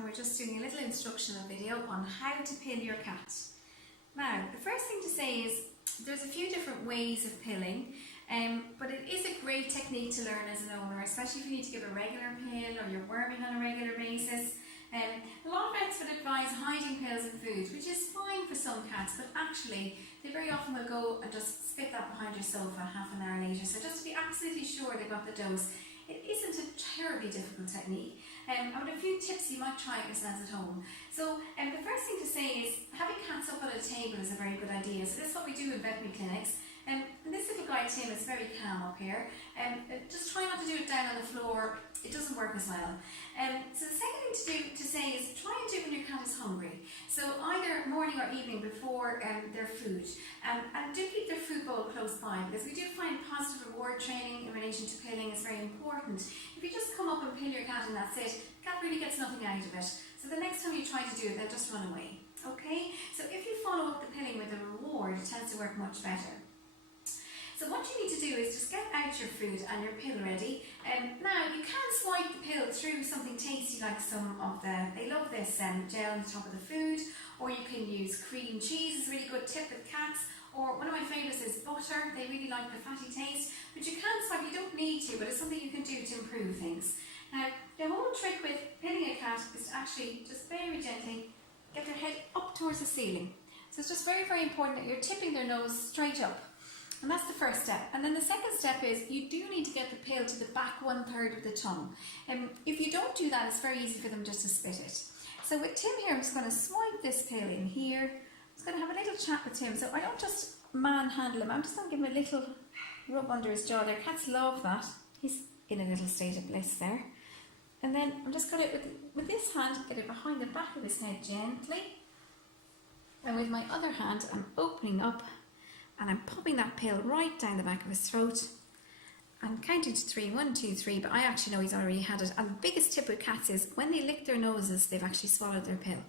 and we're just doing a little instructional video on how to pill your cat. Now, the first thing to say is there's a few different ways of pilling, but it is a great technique to learn as an owner, especially if you need to give a regular pill or you're worming on a regular basis. A lot of vets would advise hiding pills in food, which is fine for some cats, but actually they very often will go and just spit that behind your sofa half an hour later. So just to be absolutely sure they've got the dose, it isn't a terribly difficult technique. I have a few tips you might try yourselves at home. So the first thing to say is having cats up on a table is a very good idea. So this is what we do in veterinary clinics. And this little guy Tim is very calm up here. Just try not to do it down on the floor. It doesn't work as well. So the second thing to say is try and do it when your cat is hungry. So either morning or evening before their food. And do keep their food bowl close by, because we do find positive reward training in relation to pilling is very important. If you just come up and pill your cat and that's it, the cat really gets nothing out of it. So the next time you try to do it, they'll just run away. Okay? So if you follow up the pilling with a reward, it tends to work much better. So what you need to do is just get out your food and your pill ready. Now you can swipe the pill through something tasty like some of they love this gel on the top of the food, or you can use cream cheese, is a really good tip with cats, or one of my favourites is butter. They really like the fatty taste, but you can swipe, you don't need to, but it's something you can do to improve things. Now the whole trick with pilling a cat is to actually just very gently get their head up towards the ceiling. So it's just very, very important that you're tipping their nose straight up. And that's the first step. And then the second step is you do need to get the pill to the back 1/3 of the tongue. If you don't do that, it's very easy for them just to spit it. So with Tim here, I'm just going to swipe this pill in here. I'm just going to have a little chat with Tim. So I don't just manhandle him. I'm just going to give him a little rub under his jaw there. Cats love that. He's in a little state of bliss there. And then I'm just going to, with this hand, get it behind the back of his head gently. And with my other hand, I'm opening up and I'm popping that pill right down the back of his throat. I'm counting to 3, 1, 2, 3, but I actually know he's already had it. And the biggest tip with cats is when they lick their noses, they've actually swallowed their pill.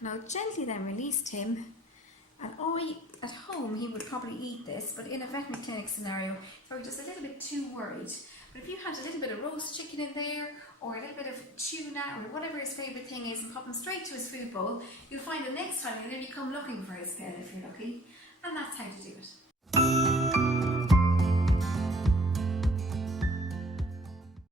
And I'll gently then release him. And at home, he would probably eat this, but in a veterinary clinic scenario, he's probably just a little bit too worried. But if you had a little bit of roast chicken in there, or a little bit of tuna, or whatever his favourite thing is, and pop him straight to his food bowl, you'll find the next time he'll nearly come looking for his pill if you're lucky. And that's how to do it.